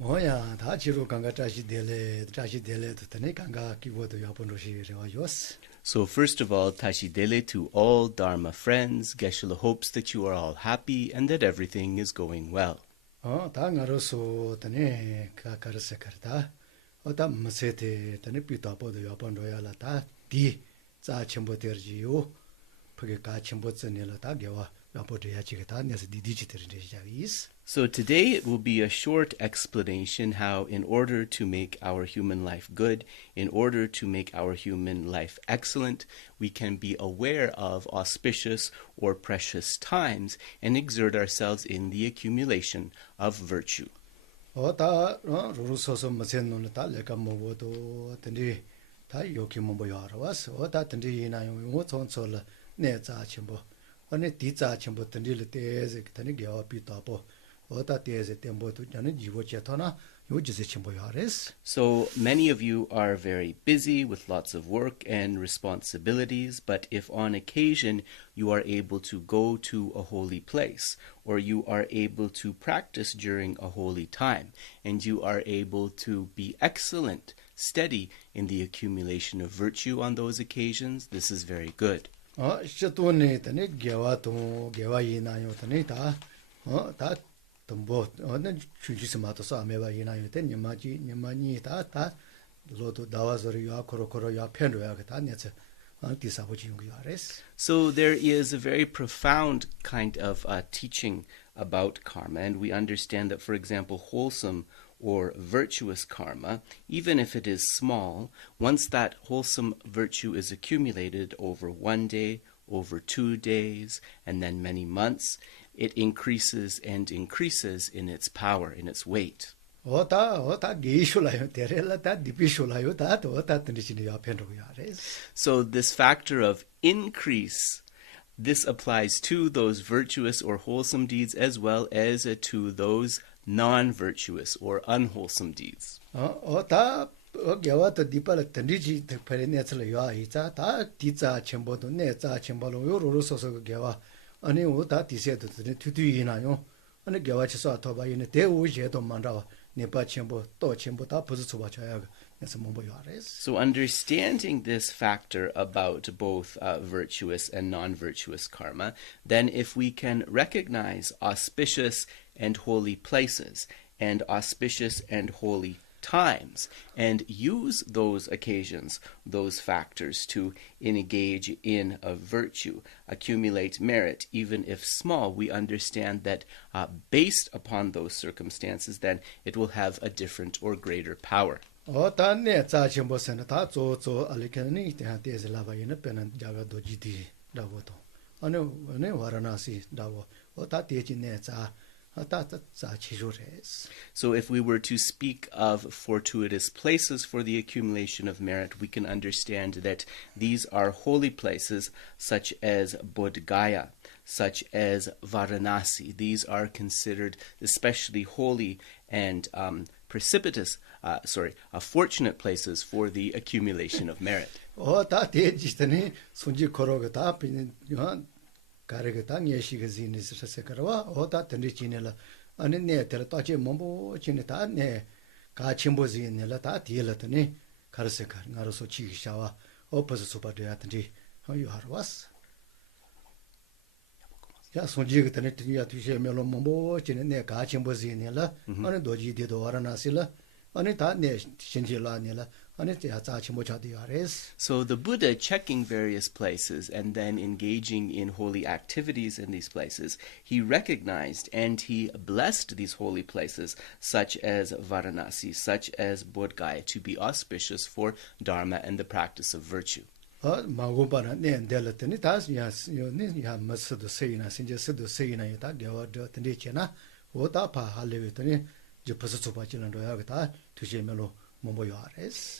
Oh yeah, 다 지로 강가 다시 델레 듣더니 강가 기고도 야본로시 레와요스. So first of all, Tashidele to all Dharma friends. Geshe hopes that you are all happy and that everything is going well. 다 나로서 드네 가가르세 카르다. 다 마세테 드네 피타보도 야본로야라다. 디 자첨보데르지요. 그게 가첨보츠네라다 개와 야보데야지게다 내서 디디지테르데자이스. So today it will be a short explanation how in order to make our human life good, in order to make our human life excellent, we can be aware of auspicious or precious times and exert ourselves in the accumulation of virtue. 다 루루소소 마센노는 다 내가 뭐도 드니 다 요기 뭐 여러와서 다 드니 나요 뭐 존솔 내자 첨부 아니 디자 첨부 드니를 때에 드니 개와 비도보 So many of you are very busy with lots of work and responsibilities, but if on occasion you are able to go to a holy place, or you are able to practice during a holy time, and you are able to be excellent, steady in the accumulation of virtue on those occasions, this is very good. 덤보 주지스마도서 아메바 이나요데 니마니 다다 로도 다와저리야 코로코로야 펜로야 다냐체 디사보지용이야레스. So there is a very profound kind of teaching about karma, and we understand that, for example, wholesome or virtuous karma, even if it is small, once that wholesome virtue is accumulated over 1 day, over 2 days, and then many months, it increases and increases in its power, in its weight. So this factor of increase, this applies to those virtuous or wholesome deeds as well as to those non-virtuous or unwholesome deeds. 아니 오다 디세도 투투이나요 아니 겨와치서 아토바이네 대우제도 만다와 네바 첨부 또 첨부 다 부수 줘봐줘야 그래서 뭐 요아레스. So understanding this factor about both virtuous and non-virtuous karma, then if we can recognize auspicious and holy places and auspicious and holy times and use those occasions, those factors to engage in a virtue, accumulate merit, even if small, we understand that based upon those circumstances, then it will have a different or greater power. So if we were to speak of fortuitous places for the accumulation of merit, we can understand that these are holy places such as Bodh Gaya, such as Varanasi. These are considered especially holy and fortunate places for the accumulation of merit. 가르가 예시가 지니스 세카라와 오다 던리치네라 아니 네텔 또치 몸보 치네다 네 가침보지네라 다 디엘라더니 가르세카 나로서 치기샤와 오퍼스 소바데야든지 하유하르와스 야 손지가 더니 티야 티셰 멜로 몸보 치네 네 가침보지네라 아니 도지디도 와라나실라 아니 다네 신지라네라 So the Buddha, checking various places and then engaging in holy activities in these places, he recognized and he blessed these holy places, such as Varanasi, such as Bodh Gaya, to be auspicious for Dharma and the practice of virtue.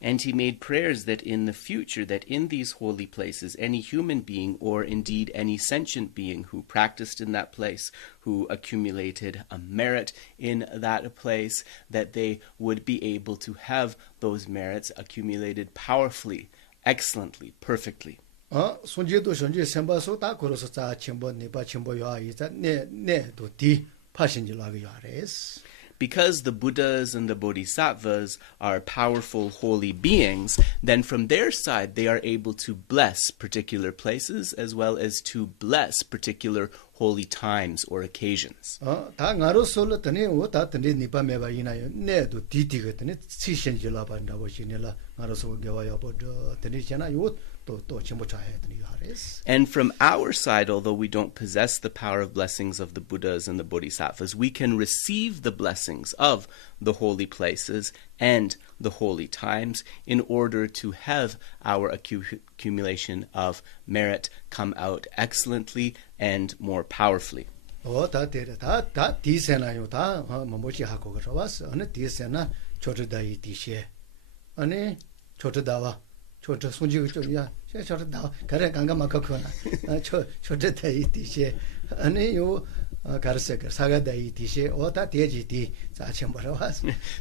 And he made prayers that in the future, that in these holy places, any human being or indeed any sentient being who practiced in that place, who accumulated a merit in that place, that they would be able to have those merits accumulated powerfully, excellently, perfectly. because the Buddhas and the Bodhisattvas are powerful holy beings, then from their side they are able to bless particular places as well as to bless particular holy times or occasions. 다 나로 솔로더니 오다 던디 니바 메바 이나요 네도 디디거더니 치신질라 반다고 시네라 나로서 겨와요 보도 더니 제나 요또 전부 자해더니 하레스. And from our side, although we don't possess the power of blessings of the Buddhas and the Bodhisattvas, we can receive the blessings of the holy places and the holy times in order to have our accumulation of merit come out excellently and more powerfully. 다 디세나요 다 뭐지 하고 그러왔어. 어느 디세나 조르다이 디셰. 아니 조르다와 조르 손지고 좀야 조르다 그래 강가만 갖고나 조르다이 디셰. 아니 요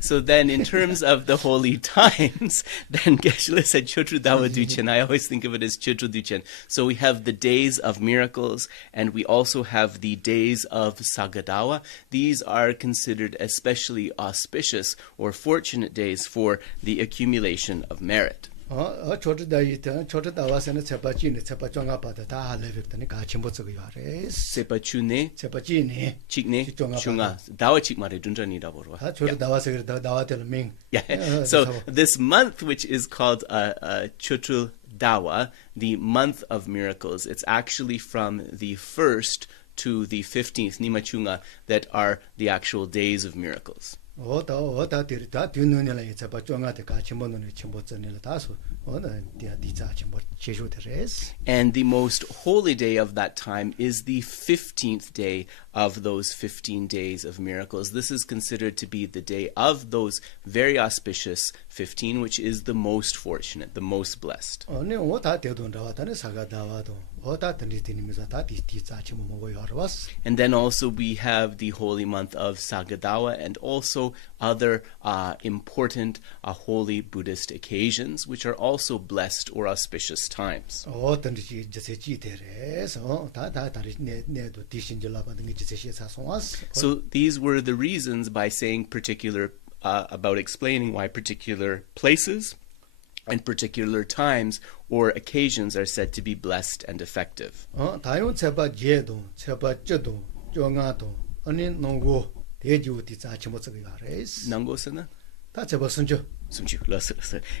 So then, in terms of the holy times, then Geshe said Chotrudava Duchen. I always think of it as Chotru Duchen. So we have the days of miracles, and we also have the days of Sagadawa. These are considered especially auspicious or fortunate days for the accumulation of merit. Sepachune. Chikne, Chunga. Dawa Chikmare Dunjani Daboro. Yeah. So this month, which is called Chotul Dawa, the month of miracles, it's actually from the 1st to the 15th, Nimachunga, that are the actual days of miracles. And the most holy day of that time is the 15th day of those 15 days of miracles. This is considered to be the day of those very auspicious 15, which is the most fortunate, the most blessed. And then also we have the holy month of Sagadawa and also other important holy Buddhist occasions, which are also blessed or auspicious times. So these were the reasons by saying particular, about explaining why particular places and particular times or occasions are said to be blessed and effective. Nangosana?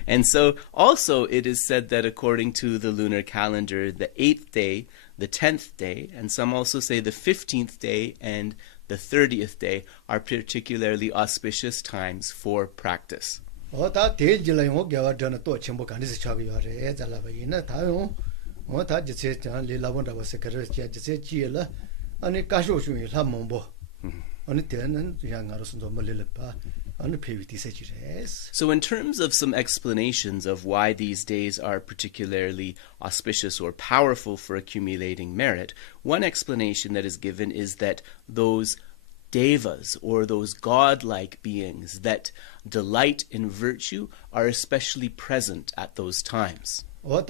And so also it is said that according to the lunar calendar, the 8th day, the 10th day, and some also say the 15th day and the 30th day are particularly auspicious times for practice. So in terms of some explanations of why these days are particularly auspicious or powerful for accumulating merit, one explanation that is given is that those devas, or those godlike beings that delight in virtue, are especially present at those times. And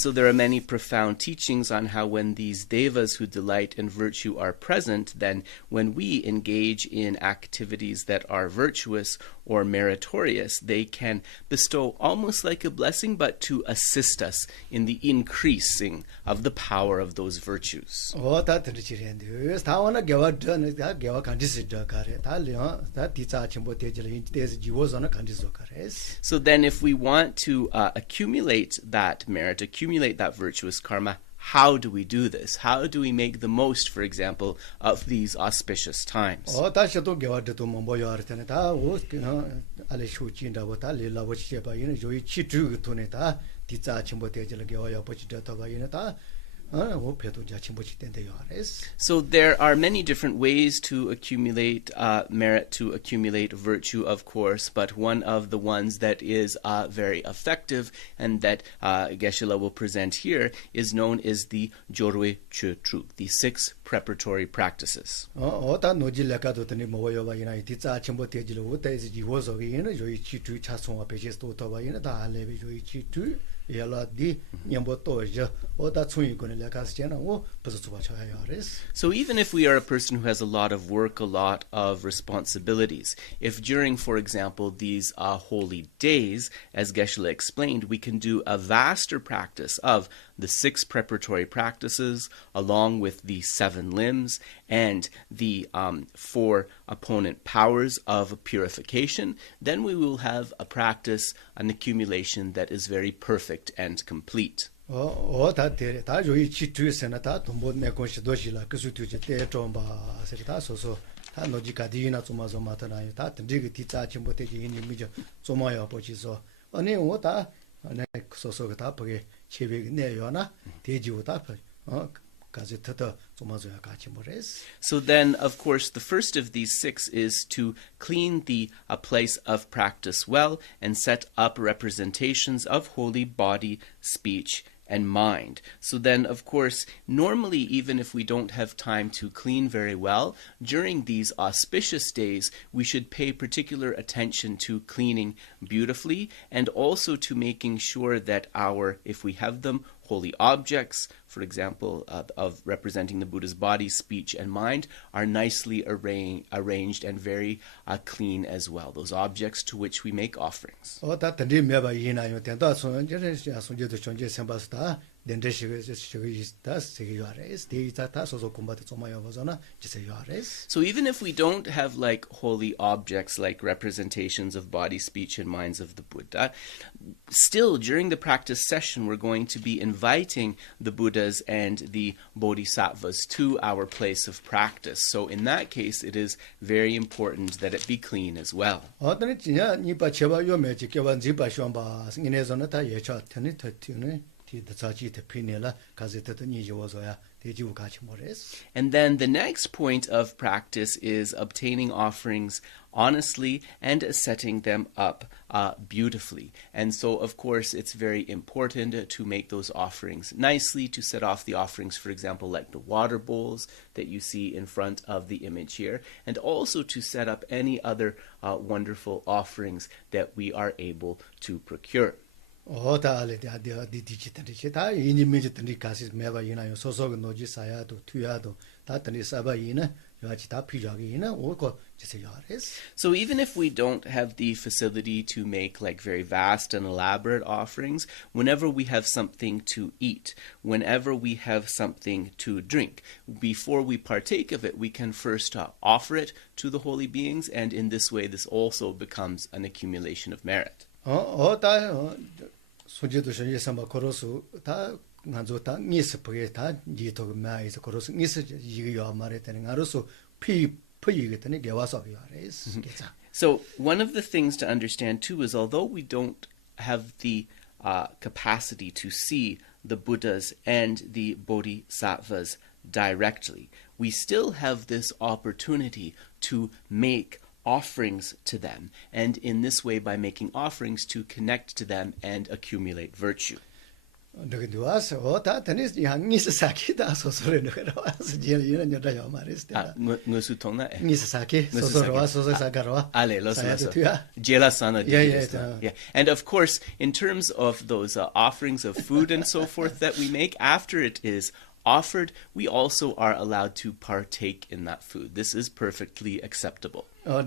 so there are many profound teachings on how when these devas who delight in virtue are present, then when we engage in activities that are virtuous or meritorious, they can bestow almost like a blessing, but to assist us in the increasing of the power of those virtues. So then if we want to accumulate that merit, accumulate that virtuous karma, how do we do this? How do we make the most, for example, of these auspicious times? So there are many different ways to accumulate merit, to accumulate virtue, of course, but one of the ones that is very effective and that Geshe will present here is known as the Jorwe Chötru, the Six Preparatory Practices. yala di nyambo to je o da chunyi ko ne la ka se na o pa su ba cha ya res. So even if we are a person who has a lot of work, a lot of responsibilities, if during, for example, these holy days, as Geshe explained, we can do a vaster practice of the 6 preparatory practices, along with the 7 limbs and the 4 opponent powers of purification, then we will have a practice, an accumulation that is very perfect and complete. Da jo chi tu se na ta tombo me ko shi do shi la ku su tu je te tom ba se ta so ta no ji ka di na zo ma ta na ta de ge ti za chim bo te ji ni mi jo zo ma ya bo ji so ani o ta na so ga ta bo ge che be ne yo na de ji wo ta So then, of course, the first of these 6 is to clean the place of practice well and set up representations of holy body, speech, and mind. So then, of course, normally, even if we don't have time to clean very well, during these auspicious days, we should pay particular attention to cleaning beautifully and also to making sure that if we have them, holy objects, for example, of representing the Buddha's body, speech, and mind, are nicely arranged and very clean as well, those objects to which we make offerings. So even if we don't have like holy objects, like representations of body, speech, and minds of the Buddha, still during the practice session we're going to be inviting the Buddhas and the Bodhisattvas to our place of practice. So in that case, it is very important that it be clean as well. And then the next point of practice is obtaining offerings honestly and setting them up beautifully. And so, of course, it's very important to make those offerings nicely, to set off the offerings, for example, like the water bowls that you see in front of the image here, and also to set up any other wonderful offerings that we are able to procure. So even if we don't have the facility to make like very vast and elaborate offerings, whenever we have something to eat, whenever we have something to drink, before we partake of it, we can first offer it to the holy beings, and in this way this also becomes an accumulation of merit. So one of the things to understand too is, although we don't have the capacity to see the Buddhas and the Bodhisattvas directly, we still have this opportunity to make offerings to them, and in this way, by making offerings, to connect to them and accumulate virtue. And of course, in terms of those offerings of food and so forth that we make, after it is offered, we also are allowed to partake in that food. This is perfectly acceptable. So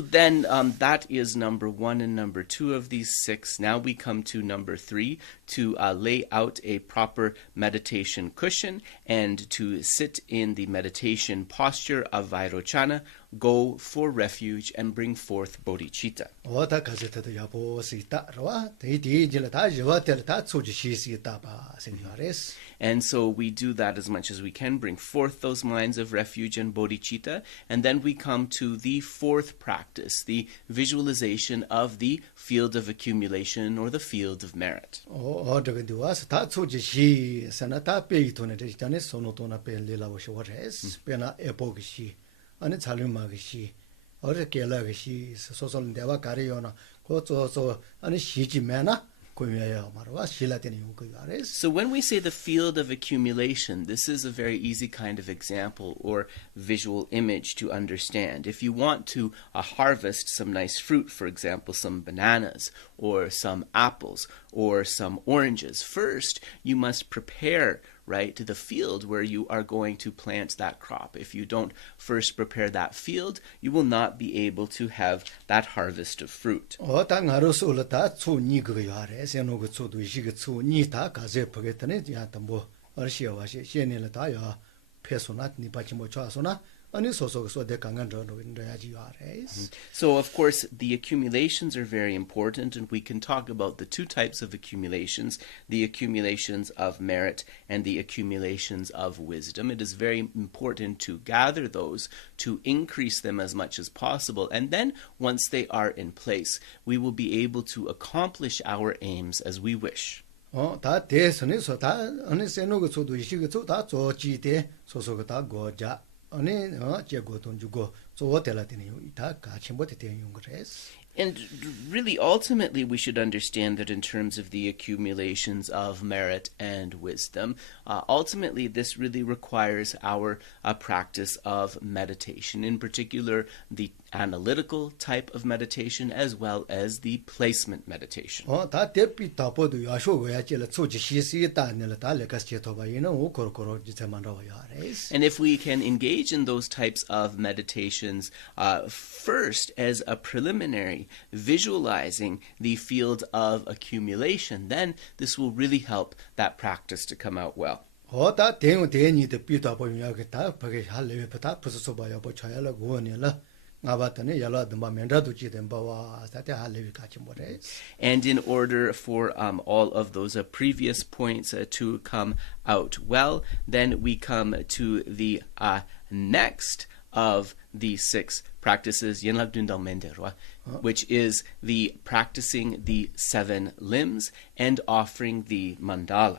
then that is number 1 and number 2 of these 6. Now we come to number 3, to lay out a proper meditation cushion and to sit in the meditation posture of Vairochana, go for refuge, and bring forth bodhicitta. And so we do that as much as we can, bring forth those minds of refuge and bodhicitta, and then we come to the 4th practice, the visualization of the field of accumulation or the field of merit. So when we say the field of accumulation, this is a very easy kind of example or visual image to understand. If you want to harvest some nice fruit, for example, some bananas or some apples or some oranges, first you must prepare, right, the field where you are going to plant that crop. If you don't first prepare that field, you will not be able to have that harvest of fruit. So, of course, the accumulations are very important, and we can talk about the two types of accumulations, the accumulations of merit and the accumulations of wisdom. It is very important to gather those, to increase them as much as possible, and then once they are in place, we will be able to accomplish our aims as we wish. And really, ultimately, we should understand that in terms of the accumulations of merit and wisdom, ultimately, this really requires our practice of meditation, in particular, the analytical type of meditation as well as the placement meditation. And if we can engage in those types of meditations first as a preliminary, visualizing the field of accumulation, then this will really help that practice to come out well. And in order for all of those previous points to come out well, then we come to the next of the six practices, which is the practicing the seven limbs and offering the mandala.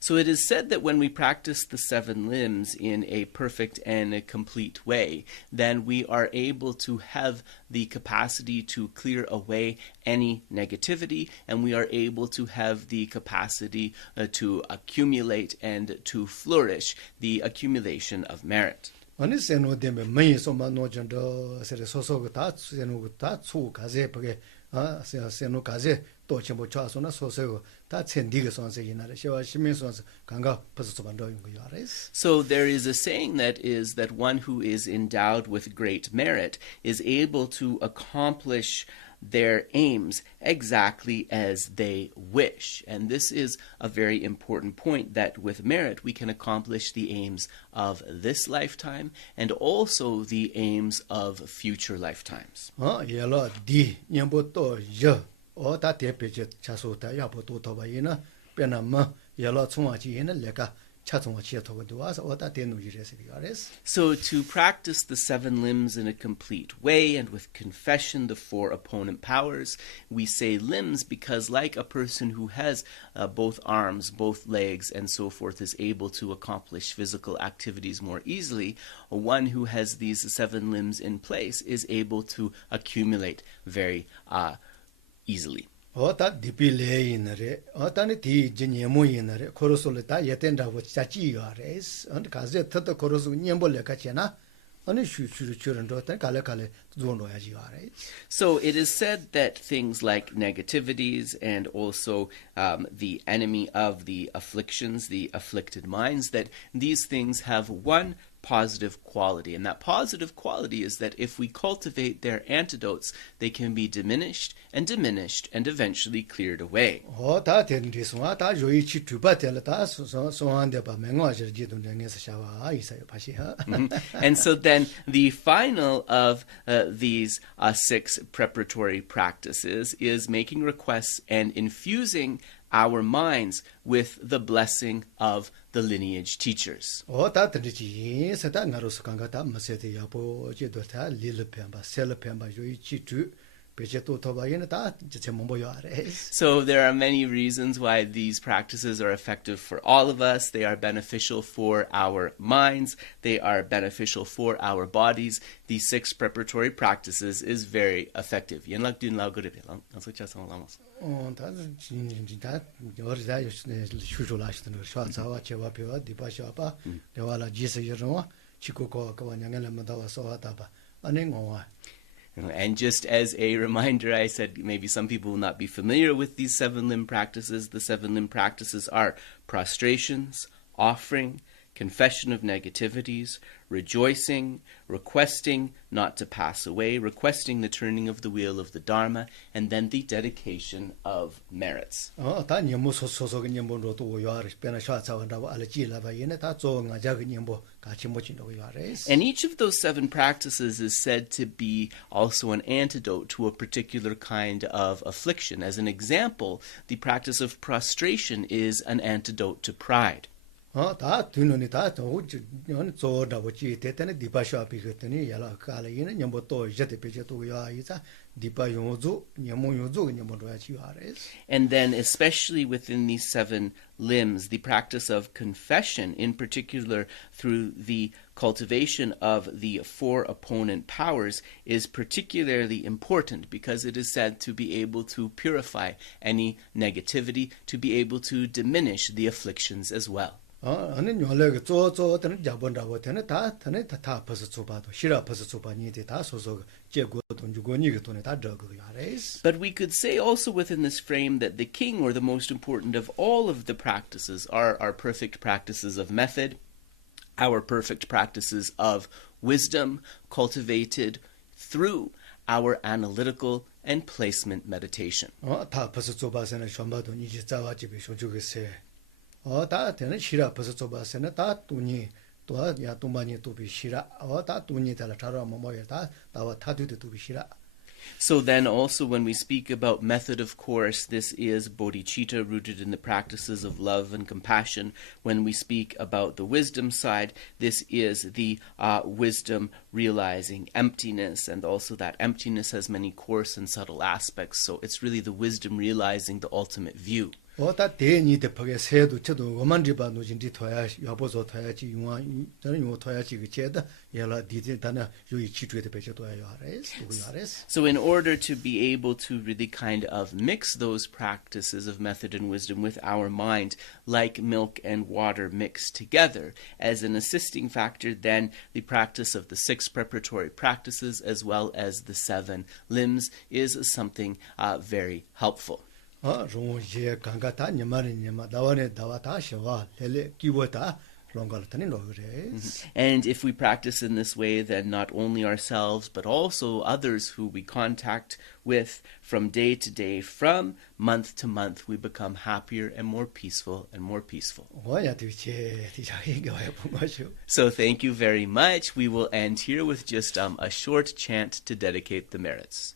So it is said that when we practice the seven limbs in a perfect and a complete way, then we are able to have the capacity to clear away any negativity, and we are able to have the capacity to accumulate and to flourish the accumulation of merit. So there is a saying that one who is endowed with great merit is able to accomplish their aims exactly as they wish. And this is a very important point, that with merit we can accomplish the aims of this lifetime and also the aims of future lifetimes. So to practice the seven limbs in a complete way and with confession, the four opponent powers, we say limbs because like a person who has both arms, both legs, and so forth is able to accomplish physical activities more easily, one who has these seven limbs in place is able to accumulate very easily. So to it is said that things like negativities and also the enemy of the afflictions, the afflicted minds, that these things have one positive quality, and that positive quality is that if we cultivate their antidotes, they can be diminished and eventually cleared away. And so then the final of these six preparatory practices is making requests and infusing our minds with the blessing of the lineage teachers. So there are many reasons why these practices are effective for all of us. They are beneficial for our minds. They are beneficial for our bodies. The Six Preparatory Practices is very effective. And just as a reminder, I said maybe some people will not be familiar with these seven limb practices. The seven limb practices are prostrations, offering, confession of negativities, rejoicing, requesting not to pass away, requesting the turning of the wheel of the Dharma, and then the dedication of merits. And each of those seven practices is said to be also an antidote to a particular kind of affliction. As an example, the practice of prostration is an antidote to pride. And then, especially within these seven limbs, the practice of confession, in particular through the cultivation of the four opponent powers, is particularly important because it is said to be able to purify any negativity, to be able to diminish the afflictions as well. But we could say also within this frame that the king, or the most important of all of the practices, are our perfect practices of method, our perfect practices of wisdom, cultivated through our analytical and placement meditation. So then also when we speak about method, of course, this is bodhicitta, rooted in the practices of love and compassion. When we speak about the wisdom side, this is the wisdom realizing emptiness, and also that emptiness has many coarse and subtle aspects, so it's really the wisdom realizing the ultimate view. So in order to be able to really kind of mix those practices of method and wisdom with our mind, like milk and water mixed together, as an assisting factor, then the practice of the six preparatory practices as well as the seven limbs is something very helpful. And if we practice in this way, then not only ourselves, but also others who we contact with from day to day, from month to month, we become happier and more peaceful and more peaceful. So thank you very much. We will end here with just a short chant to dedicate the merits.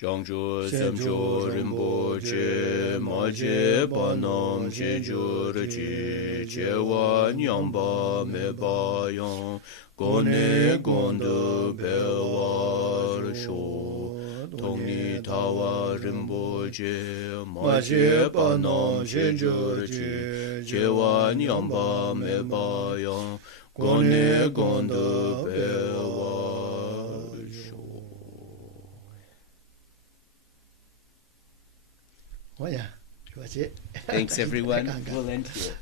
Jongjo semjo rinpoche maje panom shejo rechi chewa nyamba meba yang gone gondo bewar sho tongni tawa rinpoche maje panom shejo rechi chewa nyamba meba yang gone gondo bewar. Oh yeah, Thanks everyone. We'll end here.